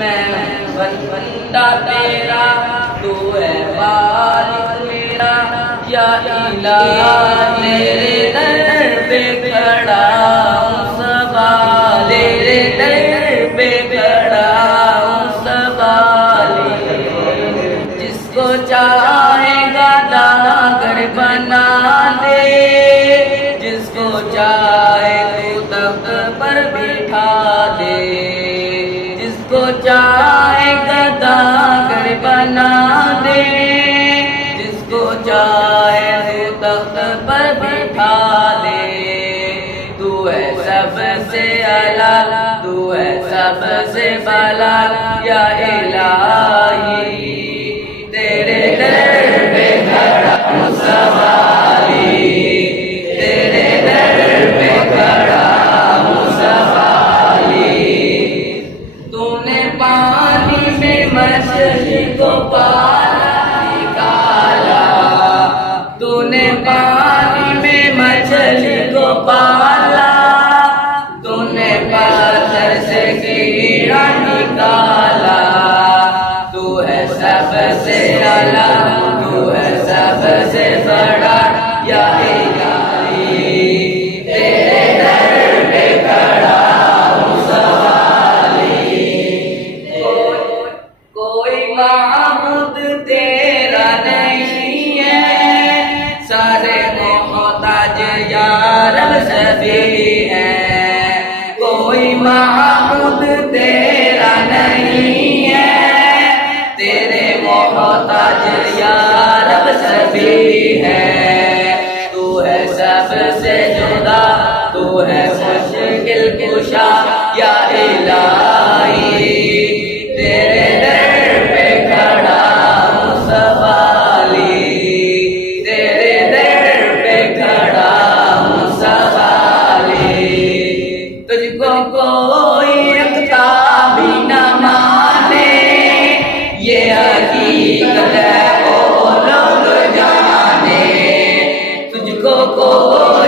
मैं बंदा तेरा, तू है वालिद मेरा। या इलाही तेरे दर पे खड़ा हूँ सवाल, तेरे दर पे खड़ा हूँ सवाल। जिसको चाहेगा दागर बना दे, जिसको चाहे तू तख्त पर बिठा दे, जिसको चाहे दागर बना दे, जिसको चाहे तू तख्त पर बिठा दे। तू है सबसे आला, तू है सबसे बाला। या इलाही तेरे दर पे खड़ा हूँ सवाली, तेरे दर पे खड़ा हूँ सवाली। तूने पानी में मछली को पाला निकाला, तूने पानी में मछली को पाला, तूने पत्थर से कीड़ा निकाला। तू है सबसे आला, तू है सबसे बड़ा। या इलाही तेरे दर पे खड़ा हूँ सवाली। कोई माबूद तेरा नहीं है, सारे मोहताज या रब सभी है। कोई माबूद तेरा नहीं है, तेरे मोहताज या रब सभी है। तू है सबसे जुदा, तू है मुश्किल कुशा। या इलाही तेरे दर पे खड़ा हूँ सवाली, तेरे दर पे खड़ा हूँ सवाली। तुझको कोई रखता भी न माने, ये हकीकत है वो लोग जाने। तुझको कोई